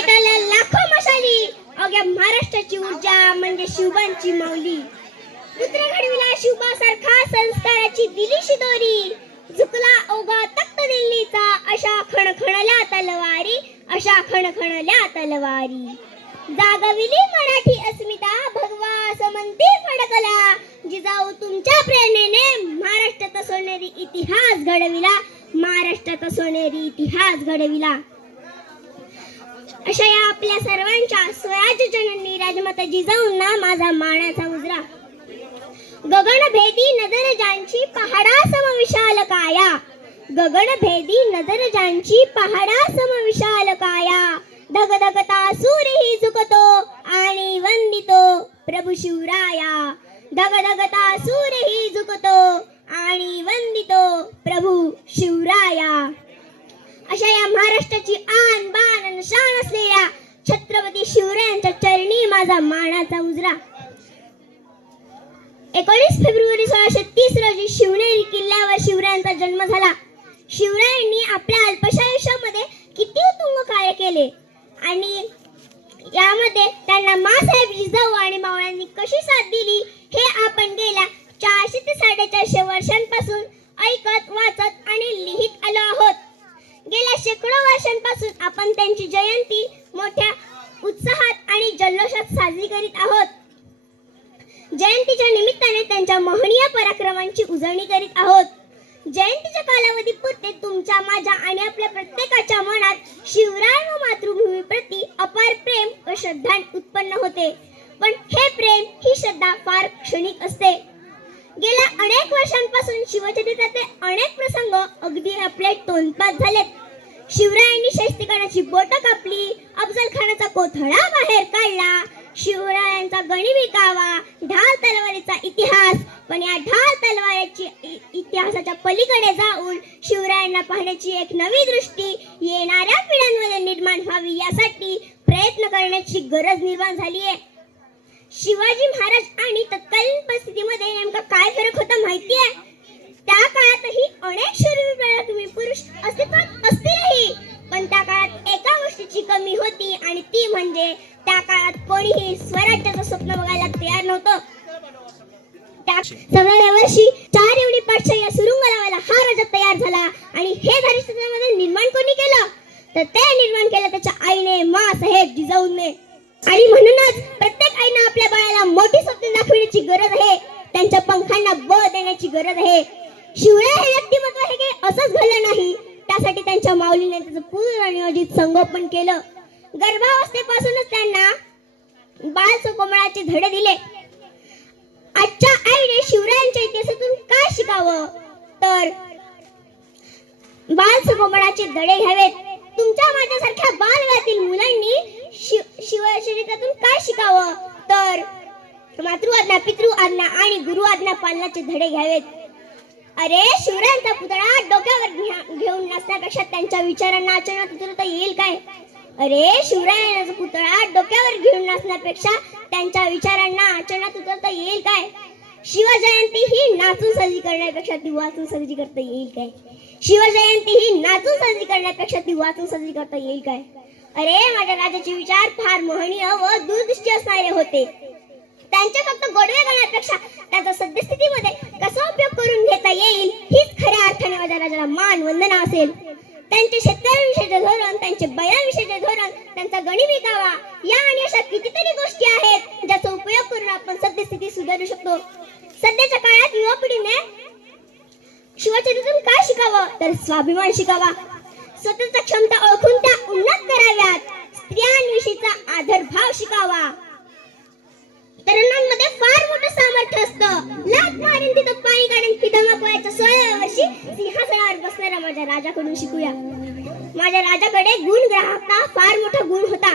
पेटाला लाखो मशाली. अवघ्या महाराष्ट्राची ऊर्जा म्हणजे शिवबांची माऊली. पुत्र घडविला शिवबासारखा संस्काराची दिलीशी दोरी. झुकला ओघा तख्त दिल्लीचा अशा खणखणल्या तलवारी अशा खणखणल्या तलवारी. जागविली मराठी अस्मिता भगवा समंती फडकला जिजाऊ तुमच्या प्रेरणेने महाराष्ट्राचा सोनेरी इतिहास घडविला. महाराष्ट्राचा सोनेरी इतिहास घडविला. अशा या आपल्या सर्वांच्या स्वराज्य जननी राजमाता जिजाऊंना माझा मानाचा उजरा. गगनभेदी नजर ज्यांची पहाडा सम विशाल काया. गगनभेदी नजर ज्यांची पहाडा सम विशाल काया. धगधगता सूरही झुकतो आणि वंदितो प्रभू शिवराया. धगधगता सूरही झुकतो आणि वंदितो प्रभू शिवराया. अशा या महाराष्ट्राची आन बाण आणि शान असलेल्या छत्रपती शिवरायांच्या चरणी माझा मानाचा उजरा. एकोणीस फेब्रुवारी सोळाशे तीस रोजी शिवनेरी किल्ल्यावर शिवरायांचा जन्म झाला. शिवरायांनी आपल्या अल्पशा आयुष्यामध्ये किती उतुंग कार्य केले? आणि यामध्ये त्यांना मासाहेब जिजाऊ आणि मावळ्यांनी कशी साथ दिली? हे आपण गेल्या चारशे ते साडेचारशे वर्षांपासून ऐकत वाचत आणि लिहित आलो आहोत. वर्षांपासून आपण त्यांची जयंती मोठ्या उत्साहात आणि जल्लोषात साजरी करीत आहोत. जयंतीच्या निमित्ताने त्यांच्या महनीय पराक्रमांची उजळणी करीत आहोत. जयंतीच्या कालावधी पुरते तुमच्या माझ्या आणि आपल्या प्रत्येकाच्या मनात शिवराय व मातृभूमी प्रती अपार प्रेम व श्रद्धा उत्पन्न होते. पण हे प्रेम ही श्रद्धा फार क्षणिक असते. गेल्या अनेक वर्षांपासून शिवचरित्राचे अनेक प्रसंग अगदी आपल्या तोंडपात झालेत. शिवरायांनी शाहिस्तेखानाची बोट कापली. अफजल खानाचा कोथळा बाहेर काढला. शिवरायांचा गणी विकावा ढाल तलवारीचा इतिहास. पण या ढाल तलवारीची इ- इतिहासाच्या पलीकडे जाऊन शिवरायांना पाहण्याची एक नवी दृष्टी येणाऱ्या पिढ्यांमध्ये निर्माण व्हावी यासाठी प्रयत्न करण्याची गरज निर्माण झाली आहे. शिवाजी महाराज आणि तत्कालीन परिस्थितीमध्ये नेमका काय फरक होता माहिती आहे? त्या काळातही अनेक शूरवीर तुम्ही पुरुष अस्तित्वात असतीलही पण त्या काळात एका गोष्टीची कमी होती आणि ती म्हणजे त्या काळात कोणीही स्वराज्याचं स्वप्न बघायला तयार नव्हतं. सगळ्या वर्षी चार एवढी पाठशाही सुरुंग लावायला हा राजा तयार झाला आणि हे धारिष्ट्यामध्ये निर्माण कोणी केलं? तर ते निर्माण केलं त्याच्या आईने मा साहेब जिजाऊने. आणि म्हणूनच प्रत्येक आईनं आपल्या बाळाला मोठी स्वप्न दाखवण्याची गरज आहे. त्यांच्या पंखांना बळ देण्याची गरज आहे. शिवराय हे व्यक्तिमत्व हे काही असंच घडलं नाही. त्यासाठी त्यांच्या माऊलीने त्याचं पूर्ण नियोजित संगोपन केलं. गर्भावस्थेपासूनच त्यांना बाल सुकोमळाचे धडे दिले. आजच्या आईने शिवरायांच्या इतिहासातून काय शिकावं? तर बाल सुकोमळाचे धडे घ्यावेत. तुमच्या माझ्यासारख्या बालवयातील मुलांनी शिव शरीरातून काय शिकावं? तर मातृ आज्ञा पितृ आज्ञा आणि गुरु आज्ञा पालनाचे धडे घ्यावेत. अरे शिवरायांचा पुतळा डोक्यावर घेऊन नसण्यापेक्षा त्यांच्या विचारांना आचरणात उतरवता येईल काय? अरे शिवरायांचा पुतळा डोक्यावर घेऊन नसण्यापेक्षा त्यांच्या विचारांना आचरणात उतरता येईल काय? शिवजयंती ही नाचून साजरी करण्यापेक्षा ती वाचून साजरी करता येईल काय? शिवजयंती ही नाचून साजरी करण्यापेक्षा ती वाचून साजरी करता येईल काय? अरे माझ्या राजाचे विचार फार मोहनीय व दूरदृष्टी असणारे होते. त्यांच्या फक्त गोडवे गणापेक्षा त्याचा सद्यस्थितीमध्ये कसा उपयोग करून घेता येईल हीच खऱ्या अर्थाने माझ्या राजाला मान वंदना असेल. त्यांचे शेतकऱ्यांविषयीचे धोरण त्यांचे बैलांविषयीचे धोरण त्यांचा गणी विकावा या आणि अशा कितीतरी गोष्टी आहेत ज्याचा उपयोग करून आपण सद्यस्थिती सुधारू शकतो. सध्याच्या काळात युवा पिढीने शिवचरित्रातून काय शिकावं? तर स्वाभिमान शिकावा. स्वतःच्या क्षमता ओळखून त्या उन्नत कराव्यात. स्त्रियांविषयीचा आदरभाव शिकावा. तरुणांमध्ये फार मोठं सामर्थ्य असतं. लाट मारेन तिथं पाणी काढेन की धमक व्हायच्या सोळाव्या वर्षी सिंहासनावर बसणाऱ्या माझ्या राजाकडून शिकूया. माझ्या राजाकडे गुण ग्राहकता फार मोठा गुण होता.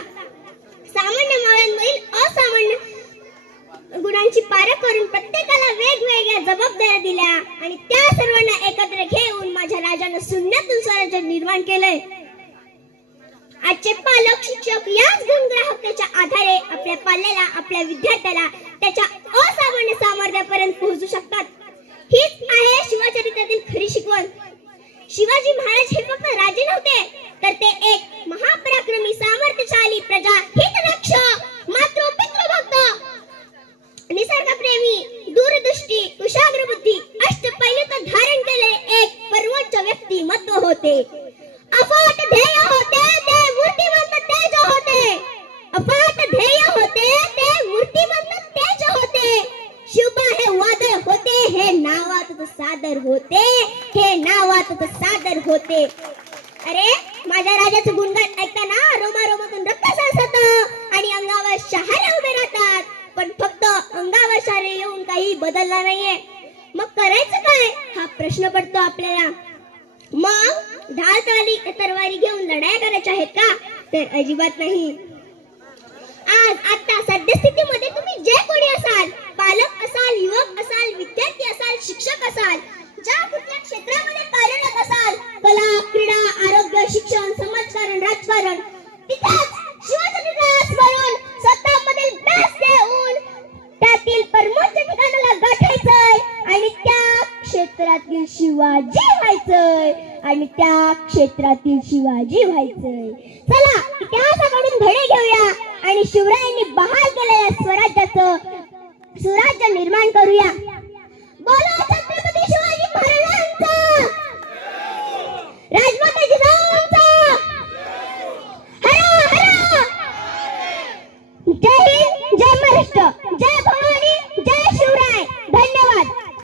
सामान्य मावळ्यांमधील असामान्य गुणांची पारख करून प्रत्येकाला वेगवेगळ्या जबाबदाऱ्या दिल्या आणि त्या सर्वांना एकत्र घेऊन माझ्या राजानं शून्यातून स्वराज्य निर्माण केलंय. आजचे पालक शिक्षक याच मध्ये पाळलेला आपल्या विद्यार्थ्याला त्याच्या असामान्य सामर्थ्यापर्यंत पोहोचू शकतात. हीच आहे शिवचरित्रातील खरी शिकवण. शिवाजी महाराज हे फक्त राजे नव्हते तर ते एक महापराक्रमी सामर्थ्यशाली प्रजा हितरक्ष मात्र पितृभक्त. निसर्गप्रेमी दूरदृष्टी कुशाग्र बुद्धी अष्टपैलू धारण केले एक सर्वोच्च व्यक्तिमत्व होते. अफाट ध्येय होते ते मूर्तिमंत सादर होते. हे नावात सादर होते. अरे माझ्या राजाचं गुणगान ऐकताना रोमा रोमातून रक्त सासत आणि अंगावर शहारे उभे राहतात. पण फक्त अंगावर शहारे येऊन काही बदलला नाहीये. मग करायचं काय? हा प्रश्न पडतो आपल्याला. मग ढाल तवारी तरवारी घेऊन लढाया करायच्या आहेत का? तर अजिबात नाही. आज आता सध्या शिवाजी व्हायचंय आणि त्या क्षेत्रातील शिवाजी व्हायचंय. चला इतिहासाकडून धडे घेऊया आणि शिवरायांनी बहाल केलेल्या स्वराज्याचं स्वराज्य निर्माण करूया. बोला